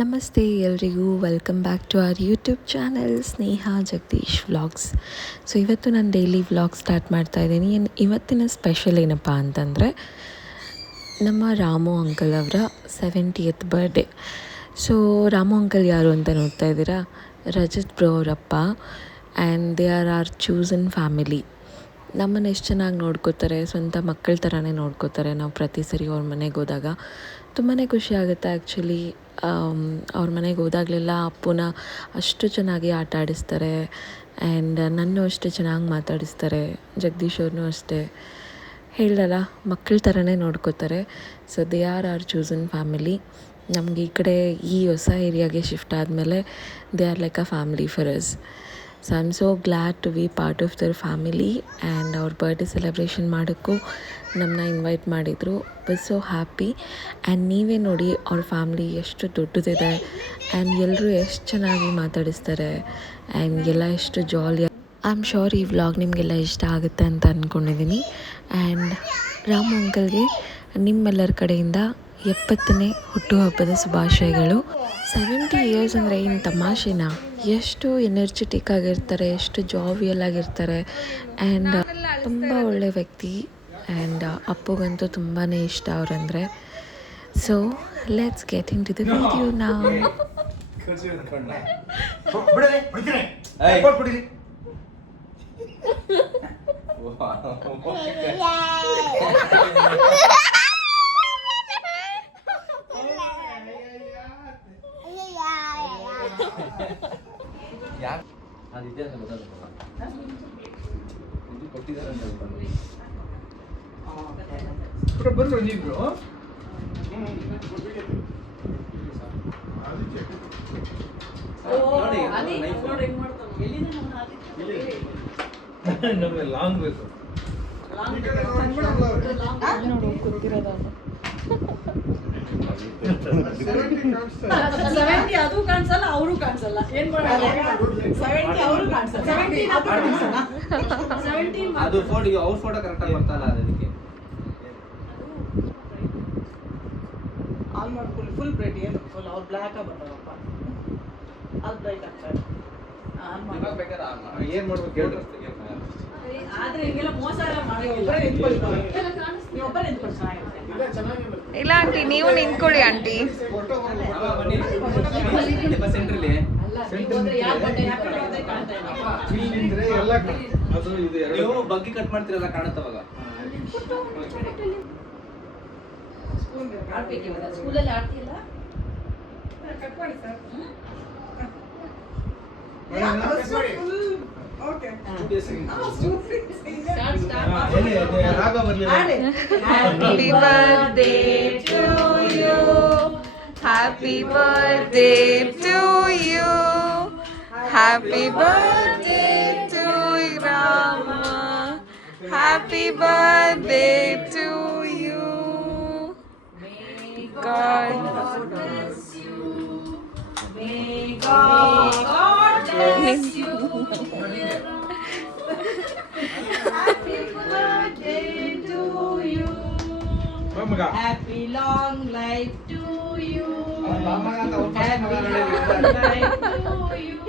ನಮಸ್ತೆ ಎಲ್ರಿಗೂ, welcome back to our YouTube channel Sneha Jagadish vlogs. So ಇವತ್ತು ನಾನು ಡೈಲಿ ವ್ಲಾಗ್ ಸ್ಟಾರ್ಟ್ ಮಾಡ್ತಾ ಇದ್ದೀನಿ. ಇವತ್ತಿನ ಸ್ಪೆಷಲ್ ಏನಪ್ಪ ಅಂತಂದರೆ ನಮ್ಮ ರಾಮು ಅಂಕಲ್ ಅವರ 70th birthday. So Ramu uncle ಯಾರು ಅಂತ ನೋಡ್ತಾ ಇದ್ದೀರಾ? ರಜತ್ ಬ್ರೋ ಅವರಪ್ಪ. And they are are chosen family. ನಮ್ಮನ್ನು ಎಷ್ಟು ಚೆನ್ನಾಗಿ ನೋಡ್ಕೋತಾರೆ, ಸ್ವಂತ ಮಕ್ಕಳ ಥರನೇ ನೋಡ್ಕೋತಾರೆ. ನಾವು ಪ್ರತಿ ಸರಿ ಅವ್ರ ಮನೆಗೆ ಹೋದಾಗ ತುಂಬಾ ಖುಷಿ ಆಗುತ್ತೆ. ಆ್ಯಕ್ಚುಲಿ ಅವ್ರ ಮನೆಗೆ ಹೋದಾಗಲೆಲ್ಲ ಅಪ್ಪುನ ಅಷ್ಟು ಚೆನ್ನಾಗಿ ಆಟ ಆಡಿಸ್ತಾರೆ. ಆ್ಯಂಡ್ ನನ್ನೂ ಅಷ್ಟೇ ಚೆನ್ನಾಗಿ ಮಾತಾಡಿಸ್ತಾರೆ. ಜಗದೀಶ್ ಅವ್ರನ್ನೂ ಅಷ್ಟೇ, ಹೇಳ್ದಲ್ಲ, ಮಕ್ಕಳ ಥರನೇ ನೋಡ್ಕೋತಾರೆ. So they are are chosen family. ನಮಗೆ ಈ ಕಡೆ ಈ ಹೊಸ ಏರಿಯಾಗೆ ಶಿಫ್ಟ್ ಆದಮೇಲೆ they are like a family for us. So I am so glad to be part of their family. And ಅವ್ರ ಬರ್ಡೇ ಸೆಲೆಬ್ರೇಷನ್ ಮಾಡೋಕ್ಕೂ ನಮ್ಮನ್ನ ಇನ್ವೈಟ್ ಮಾಡಿದರು. Was so happy. ಆ್ಯಂಡ್ ನೀವೇ ನೋಡಿ ಅವ್ರ ಫ್ಯಾಮ್ಲಿ ಎಷ್ಟು ದೊಡ್ಡದಿದೆ. ಆ್ಯಂಡ್ ಎಲ್ಲರೂ ಎಷ್ಟು ಚೆನ್ನಾಗಿ ಮಾತಾಡಿಸ್ತಾರೆ. ಆ್ಯಂಡ್ ಎಲ್ಲ ಎಷ್ಟು ಜಾಲಿಯಾಗಿ. ಐ ಆಮ್ ಶೋರ್ ಈ ವ್ಲಾಗ್ ನಿಮಗೆಲ್ಲ ಇಷ್ಟ ಆಗುತ್ತೆ ಅಂತ ಅಂದ್ಕೊಂಡಿದ್ದೀನಿ. ಆ್ಯಂಡ್ ರಾಮು ಅಂಕಲ್ಗೆ ನಿಮ್ಮೆಲ್ಲರ ಕಡೆಯಿಂದ 70ನೇ ಹುಟ್ಟುಹಬ್ಬದ ಶುಭಾಶಯಗಳು. 70 ಇಯರ್ಸ್ ಅಂದರೆ ಇನ್ನು ತಮಾಷೆನಾ? ಎಷ್ಟು ಎನರ್ಜೆಟಿಕ್ ಆಗಿರ್ತಾರೆ, ಎಷ್ಟು ಜಾವಿಯಲ್ ಆಗಿರ್ತಾರೆ. ಆ್ಯಂಡ್ ತುಂಬ ಒಳ್ಳೆ ವ್ಯಕ್ತಿ. ಆ್ಯಂಡ್ ಅಪ್ಪಗಂತೂ ತುಂಬಾ ಇಷ್ಟ ಅವರಂದರೆ. So let's get into the video ನಾವು. ಬಂದ್ರು ನೀವು ಲಾಂಗ್ ಬೇಕು. ಅದು ಕಾಣಿಸಲ್ಲ, ಅವರು ಕಾಣಿಸಲ್ಲ. ಏನ್ ಅದು ಫೋಟೋ, ಅವ್ರ ಫೋಟೋ ಕರೆಕ್ಟ್ ಆಗಿ ಬರ್ತಲ್ಲ ಅದಕ್ಕೆ. ಆನ್ ಮಾಡ್ಕೊಳ್ಳಿ. ಫುಲ್ ಬ್ರೈಟ್ ಏನು ಫುಲ್ ಅವ್ರು ಬ್ಲ್ಯಾಕ್ ಆಗಿ ಬರ್ತಾರಪ್ಪ. ಅದು ಬ್ರೈಟ್ ಆಗ್ತಾರೆ. ಏನ್ ಮಾಡ್ಬೇಕು ಹೇಳ್ರಿ. ಆದ್ರೆ ಹಿಂಗೆಲ್ಲ ಮೋಸ ಎಲ್ಲ ಮಾಡಿ ಒಬ್ಬರೇ ನಿಂತ್ಕೊಳ್ಳಿ. ನೀವು ಒಬ್ಬರೇ ನಿಂತ್ಕೊಳ್ಳಿ, ಚೆನ್ನಾಗಿರುತ್ತೆ. ಇಲ್ಲ ಆಂಟಿ, ನೀವು ನಿಂತ್ಕೊಳ್ಳಿ ಆಂಟಿ. ಸೆಂಟ್ರಲ್ಲಿ ನೀವು ಬಗ್ಗಿ ಕಟ್ ಮಾಡ್ತೀರಲ್ಲ, ಕಾಣುತ್ತವಾಗ. ಸ್ಕೂಲಲ್ಲಿ ಆಡ್ತಿಲ್ಲ, ಕಟ್ ಮಾಡಿ sir. Happy birthday to you. Happy birthday to you. Happy birthday to Rama. Happy birthday to you. God bless you. May God bless you. Happy birthday to you. Happy long life to you. Happy long life to you.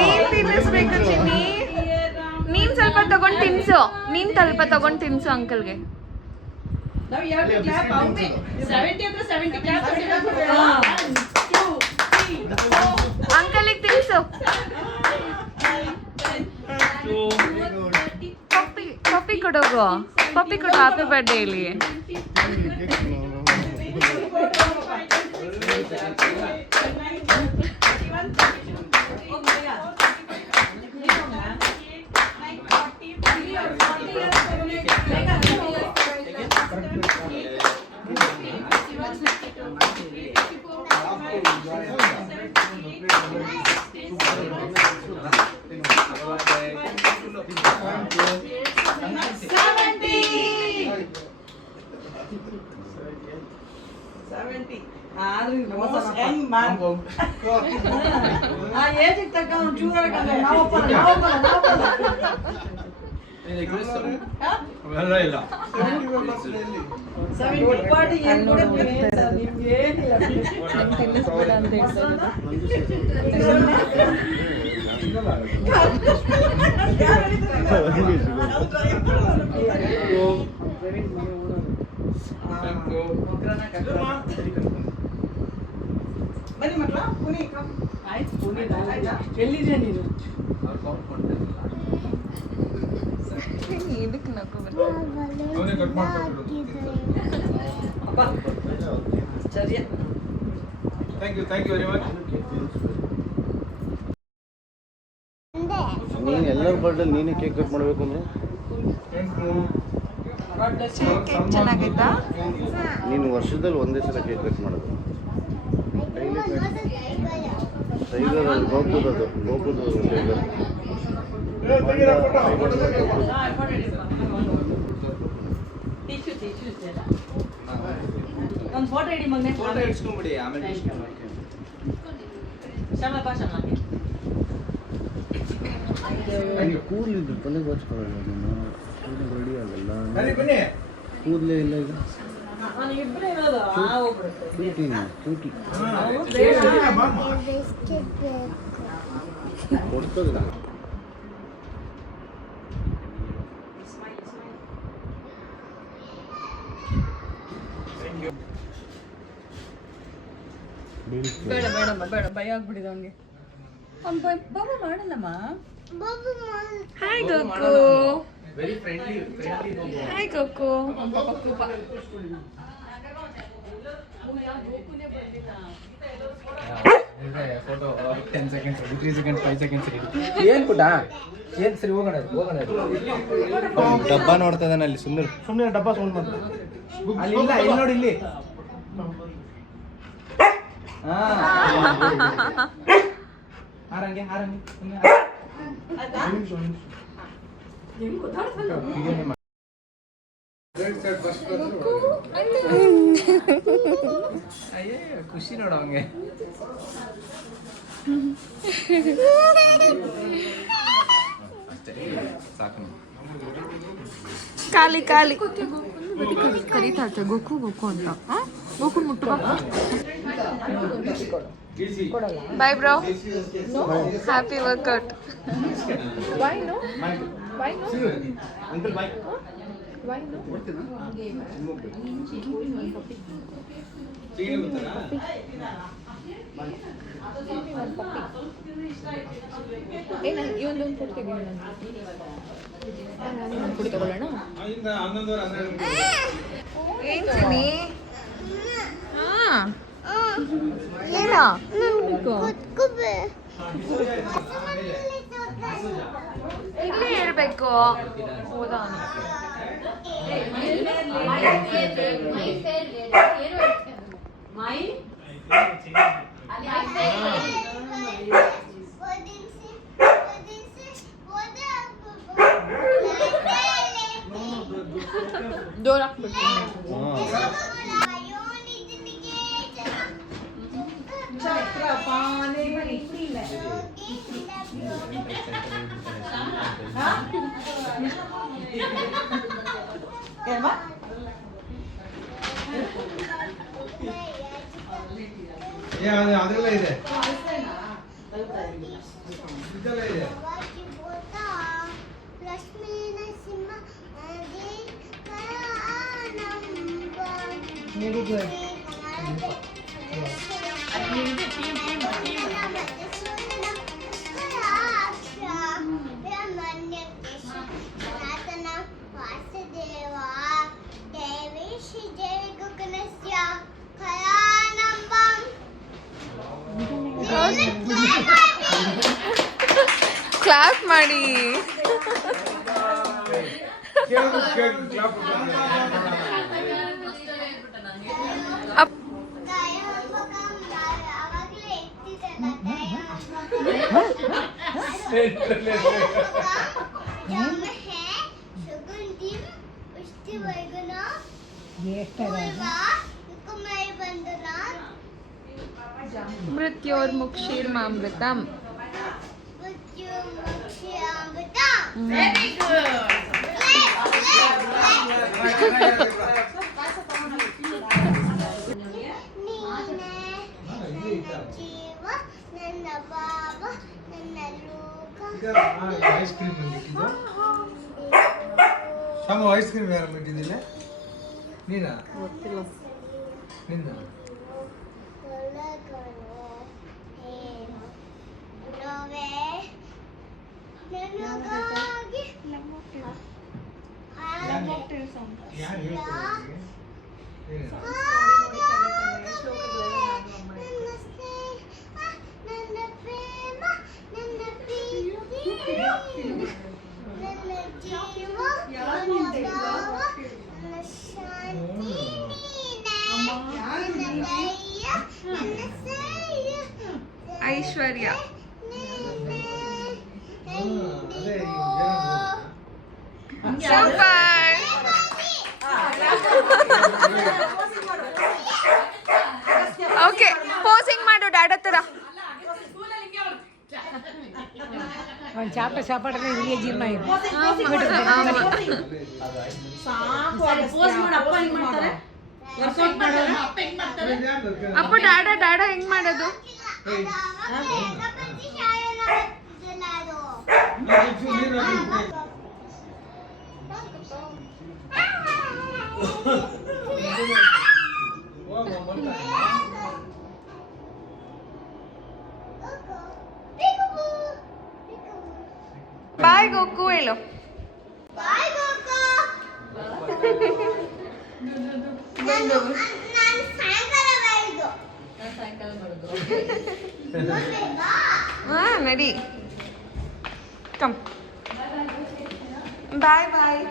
ನೀನ್ ತಿನ್ನಿಸ್ಬೇಕು ಚಿನ್ನಿ. ನೀನ್ ಸ್ವಲ್ಪ ತಗೊಂಡು ತಿನ್ಸು. ಅಂಕಲ್ಗೆ. Now you have to clap out it. 70 ಅಂದ್ರೆ 70 clap. 1 2 3 4. ಅಂಕಲ್ಗೆ ತಿನ್ಸು. ಪಪ್ಪಿ ಕೊಡೋಗು. ಪಪ್ಪಿ ಕೊಡು. Happy birthday ಇಲ್ಲಿ. ಆ ಏಜಿಗೆ ತಕ್ಕ ಒಂದು ಚೂರ ನಾವಪ್ಪ ಅವೆಲ್ಲ ಇಲ್ಲ. 70 ಪಾರ್ಟಿ ಏನ್ ಕೊಡ್ತೀನಿ ಅಂತ ನಿಮ್ಗೆ ಏನಿಲ್ಲ. ಬನ್ನಿ ಮಕ್ಕಳ ಪುನಿ ಆಯ್ತು ಪುನಿ ಆಯ್ತಾ ಎಲ್ಲಿದೆ ನೀನು ಇದಕ್ಕೆ ನಗು ಅವನೇ ಕಟ್ ಮಾಡ್ಕೊಟ್ಬಿಡು. ಅಪ್ಪ ಸರಿಯಾ ಥ್ಯಾಂಕ್ ಯು ವೆರಿ ಮಚ್. ನೀನು ಎಲ್ಲರ ಬರ್ಡೇ ನೀನೇ ಕೇಕ್ ಕಟ್ ಮಾಡಬೇಕು ಅಂದರೆ ಕೇಕ್ ಚೆನ್ನಾಗೈತಾ? ನೀನು ವರ್ಷದಲ್ಲಿ ಒಂದೇ ಸಲ ಕೇಕ್ ಕಟ್ ಮಾಡೋದು. ಟೈಗರ್ ಅದು ಗೋಕುಲದ್ದು ಟೈಗರ್. ಒಂದು ಫೋಟೋ ಇಡಿ ಮಗನೇ ಫೋಟೋ ಇಡ್ಸ್ಕೊಂಬಿಡಿ ಆಮೇಲೆ ನನಗೆ ಕೂದಲಿದ್ದು ತಲೆಗೆ ಹಚ್ಕೊಳ್ಳೋಣ ನೀನು ಕೂದಲು ರೆಡಿ ಆಗಲ್ಲ. ಬನ್ನಿ. ಕೂದಲೇ ಇಲ್ಲ ಈಗ ಇಬ್ಬರೇ ಇರೋದು ಕ್ಯೂಟಿ ಕೊಡ್ತದ. ಬೇಡ ಬೇಡಮ್ಮ ಬೇಡ ಭಯ ಆಗ್ಬಿಟ್ಟಿದೆ ಅವನಿಗೆ ಅವ್ನು ಬಾಬಾ ಮಾಡಲ್ಲಮ್ಮ ಹಾಯ್ ಗೊಕ್ಕು. ವೆರಿ ಫ್ರೆಂಡ್ಲಿ ಹಾಯ್ ಗೊಕ್ಕು. ಫೋಟೋ 10 ಸೆಕೆಂಡ್ಸ್ 3 ಸೆಕೆಂಡ್ಸ್ 5 ಸೆಕೆಂಡ್ಸ್ ಏನು ಪುಟ ಏನು ಸರಿ ಹೋಗೋಣ ಡಬ್ಬ ನೋಡ್ತಾ ಇದ್ದಾನೆ ಅಲ್ಲಿ. ಸುಮ್ಮನೆ ಡಬ್ಬ ಸೌಂಡ್ ಮಾಡ್ತಾರೆ ಅಲ್ಲಿ. ಇಲ್ಲ ಇಲ್ಲಿ ನೋಡಿ ಇಲ್ಲಿ. ಹಾರಂಗೆ ಅಯ್ಯೇ ಖುಷಿ ನೋಡು ಅವಂಗೆ. ಸಾಕು ಖಾಲಿ ಖಾಲಿ ಕರೀತಾ ಇರ್ತಾರೆ ಗೊಕ್ಕು ಗೊಕ್ಕು ಅಂತ. ಗೊಕ್ಕು ಮುಟ್ಟು bye bro. Happy workout. Uncle bye. ಇವೊಂದೊಂದು ಫೋಟೋ ತೆಗಿಯೋಣ. ಫೋಟೋ ತಗೊಳ್ಳೋಣ. ಏನ್ ಚಿನ್ನಿ? ಹೇಳ ಇಲ್ಲೇ ಇರ್ಬೇಕು. ಹೌದಾ? ಡೋರ್ ಹಾಕ್ಬಿಡ್ತೀನಿ. ಅದೆಲ್ಲ ಇದೆ ಇದೆಲ್ಲ ಇದೆ. Very good. ಕ್ಲಾಪ್ ಮಾಡಿ. Very good. ಐಸ್ ಕ್ರೀಮ್ ಇಟ್ಟಿದ್ದು ಶಾಮ ಐಸ್ ಕ್ರೀಮ್ ಯಾರು ಬಿಟ್ಟಿದ್ದಿಲ್ಲ ನೀನಾ ನಿಂದ ಯಾರು ಐಶ್ವರ್ಯ ಸೂಪರ್. ಓಕೆ ಪೋಸಿಂಗ್ ಮಾಡು ಡ್ಯಾಡ್ ಹತ್ರ. ಅಪ್ಪ ಡ್ಯಾಡ ಹೆಂಗ್ ಮಾಡೋದು? ಬಾಯ್ ಗೋಕು ಹೇಳು. ಹಾ ನಡಿ. Come. Bye bye.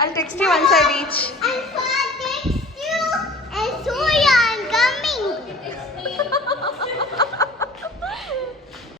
I'll text you once I reach.